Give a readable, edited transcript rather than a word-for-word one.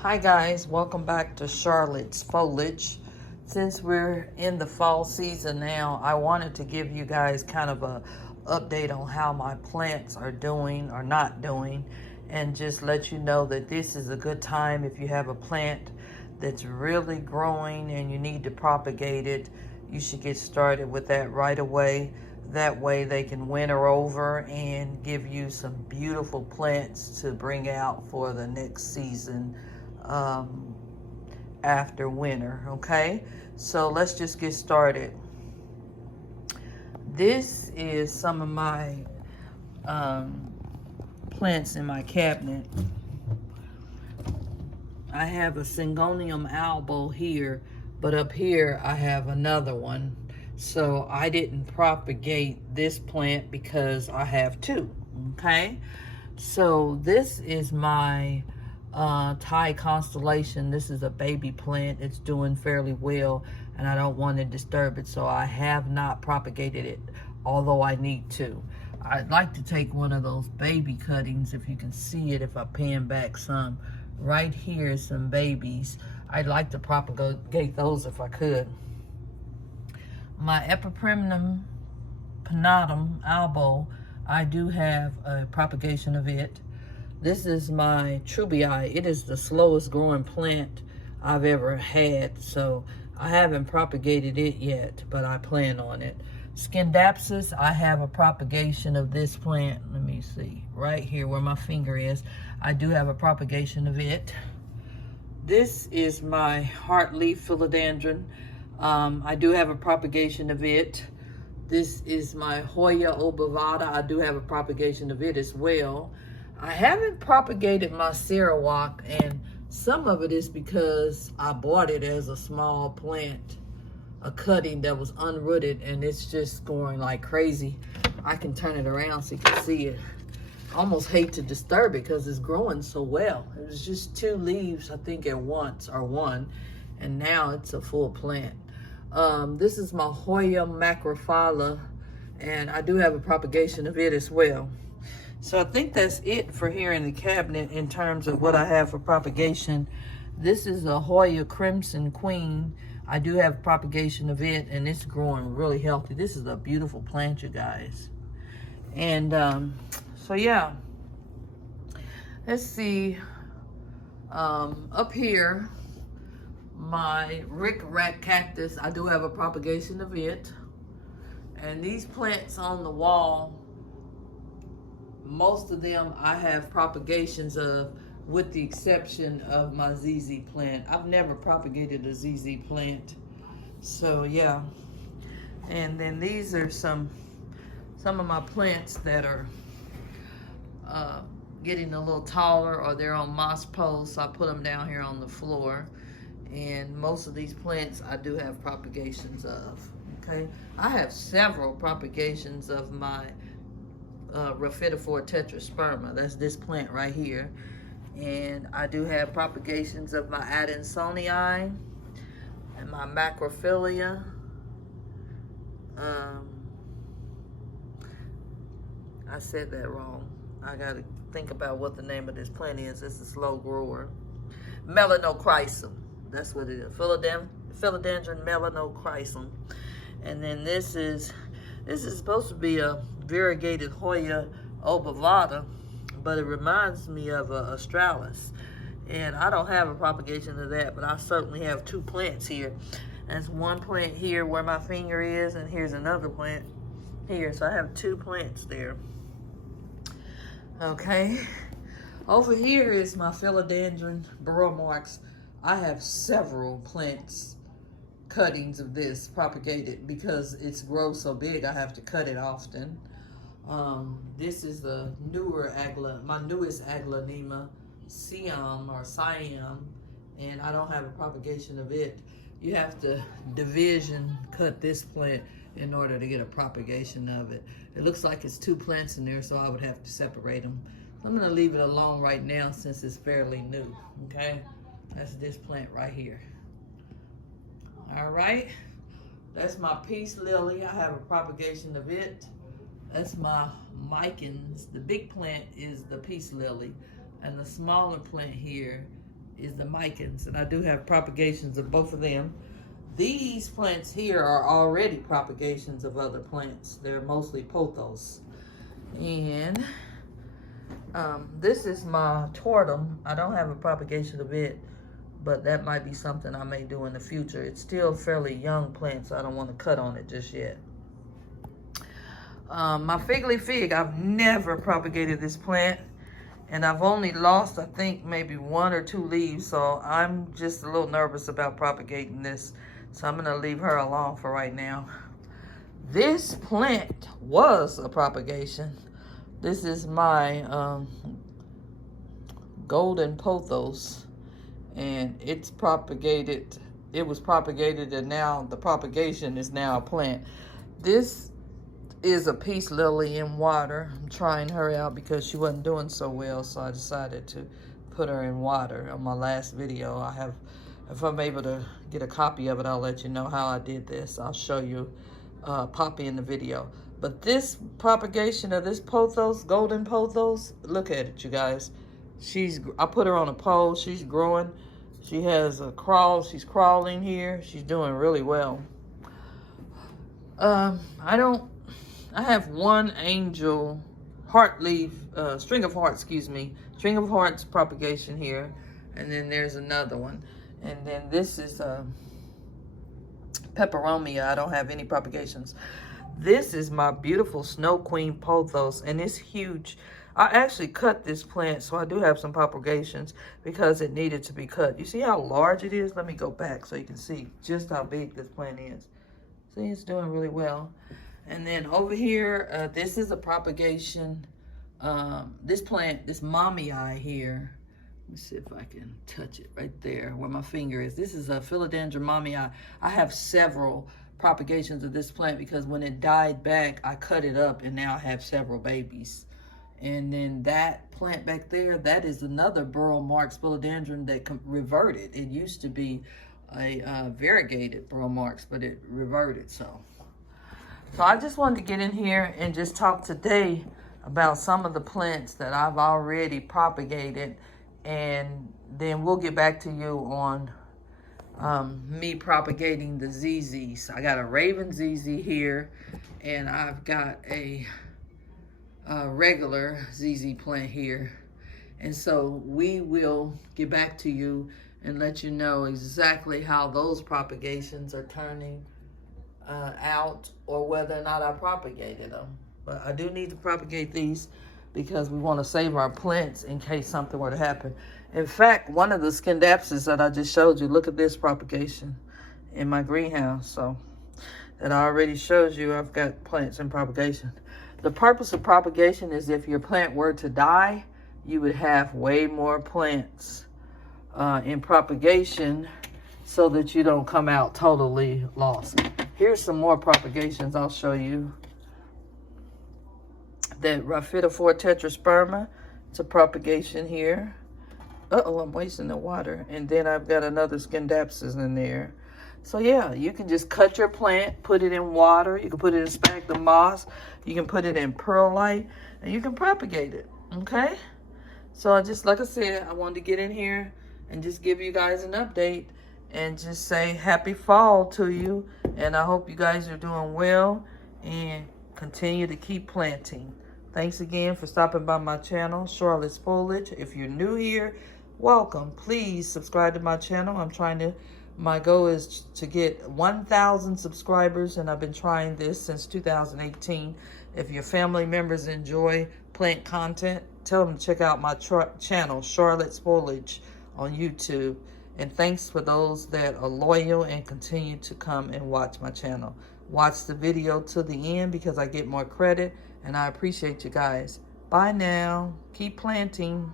Hi guys, welcome back to Charlotte's Foliage. Since we're in the fall season now, I wanted to give you guys kind of a update on how my plants are doing or not doing, and just let you know that this is a good time if you have a plant that's really growing and you need to propagate it. You should get started with that right away. That way they can winter over and give you some beautiful plants to bring out for the next season um, after winter. Okay, so let's just get started. This is some of my um, plants in my cabinet. I have a Syngonium albo here, but up here I have another one. So I didn't propagate this plant because I have two. Okay, so this is my Thai constellation. This is a baby plant. It's doing fairly well, and I don't want to disturb it, so I have not propagated it, although I need to. I'd like to take one of those baby cuttings, if you can see it, if I pan back some. Right here is some babies. I'd like to propagate those if I could. My Epipremnum pinnatum albo, I do have a propagation of it. This is my Trubii. It is the slowest growing plant I've ever had, so I haven't propagated it yet, but I plan on it. Scindapsus, I have a propagation of this plant. Let me see, right here where my finger is. I do have a propagation of it. This is my heartleaf philodendron. I do have a propagation of it. This is my Hoya obovata. I do have a propagation of it as well. I haven't propagated my Sarawak, and some of it is because I bought it as a small plant, a cutting that was unrooted, and it's just going like crazy. I can turn it around so you can see it. I almost hate to disturb it because it's growing so well. It was just two leaves, I think, at once, or one, and now it's a full plant. This is my Hoya macrophylla, and I do have a propagation of it as well. So I think that's it for here in the cabinet in terms of what I have for propagation. This is a Hoya Crimson Queen. I do have propagation of it, and it's growing really healthy. This is a beautiful plant, you guys. And so yeah, let's see. Up here, my Rick Rat cactus, I do have a propagation of it. And these plants on the wall, most of them I have propagations of, with the exception of my ZZ plant. I've never propagated a ZZ plant. So yeah. And then these are some of my plants that are getting a little taller, or they're on moss posts. So I put them down here on the floor. And most of these plants I do have propagations of. Okay, I have several propagations of my Rhaphidophora tetrasperma. That's this plant right here. And I do have propagations of my Adansonii and my Macrophylla. I said that wrong. I gotta think about what the name of this plant is. It's a slow grower. Melanochrysum. That's what it is. Philodendron melanochrysum. And then this is supposed to be a variegated Hoya obovata, but it reminds me of a Australis. And I don't have a propagation of that, but I certainly have two plants here. There's one plant here where my finger is, and here's another plant here. So I have two plants there. Okay. Over here is my Philodendron Baromarx. I have several plants, cuttings of this propagated, because it's grown so big I have to cut it often. This is the newer my newest Aglaonema, Siam or Siam, and I don't have a propagation of it. You have to division cut this plant in order to get a propagation of it. It looks like it's two plants in there, so I would have to separate them. So I'm gonna leave it alone right now since it's fairly new, okay? That's this plant right here. All right, that's my peace lily. I have a propagation of it. That's my Micans. The big plant is the peace lily, and the smaller plant here is the Micans, and I do have propagations of both of them. These plants here are already propagations of other plants. They're mostly pothos. And this is my tortum. I don't have a propagation of it, but that might be something I may do in the future. It's still fairly young plant, so I don't want to cut on it just yet. My figly fig, I've never propagated this plant, and I've only lost, I think, maybe 1 or 2 leaves, so I'm just a little nervous about propagating this. So I'm gonna leave her alone for right now. This plant was a propagation. This is my golden pothos, and it's propagated. It was propagated, and now the propagation is now a plant. This is a peace lily in water. I'm trying her out because she wasn't doing so well, so I decided to put her in water. On my last video, I have, if I'm able to get a copy of it, I'll let you know how I did this. I'll show you Poppy in the video. But this propagation of this pothos, golden pothos, look at it, you guys. I put her on a pole. She's growing. She has a crawl. She's crawling here. She's doing really well. I have one angel heart leaf, string of hearts, string of hearts propagation here. And then there's another one. And then this is peperomia. I don't have any propagations. This is my beautiful Snow Queen pothos, and it's huge. I actually cut this plant, so I do have some propagations because it needed to be cut. You see how large it is? Let me go back so you can see just how big this plant is. See, it's doing really well. And then over here, this is a propagation. This plant, this mommy eye here. Let me see if I can touch it right there where my finger is. This is a philodendron mommy eye. I have several propagations of this plant because when it died back, I cut it up and now I have several babies. And then that plant back there, that is another Burl Marx philodendron that reverted. It used to be a variegated Burl Marx, but it reverted. So I just wanted to get in here and just talk today about some of the plants that I've already propagated, and then we'll get back to you on me propagating the ZZs. I got a Raven ZZ here, and I've got a regular ZZ plant here. And so we will get back to you and let you know exactly how those propagations are turning out, or whether or not I propagated them. But I do need to propagate these because we want to save our plants in case something were to happen. In fact, one of the Scindapsus that I just showed you, look at this propagation in my greenhouse. So that already shows you I've got plants in propagation. The purpose of propagation is if your plant were to die, you would have way more plants in propagation so that you don't come out totally lost. Here's some more propagations I'll show you. That Rhaphidophora tetrasperma, it's a propagation here. Uh-oh, I'm wasting the water. And then I've got another Scindapsus in there. So yeah, you can just cut your plant, put it in water. You can put it in sphagnum moss. You can put it in perlite, and you can propagate it, okay? So I just, like I said, I wanted to get in here and just give you guys an update and just say happy fall to you. And I hope you guys are doing well and continue to keep planting. Thanks again for stopping by my channel, Charlotte's Foliage. If you're new here, welcome. Please subscribe to my channel. My goal is to get 1,000 subscribers, and I've been trying this since 2018. If your family members enjoy plant content, tell them to check out my channel, Charlotte's Foliage, on YouTube. And thanks for those that are loyal and continue to come and watch my channel. Watch the video to the end because I get more credit, and I appreciate you guys. Bye now. Keep planting.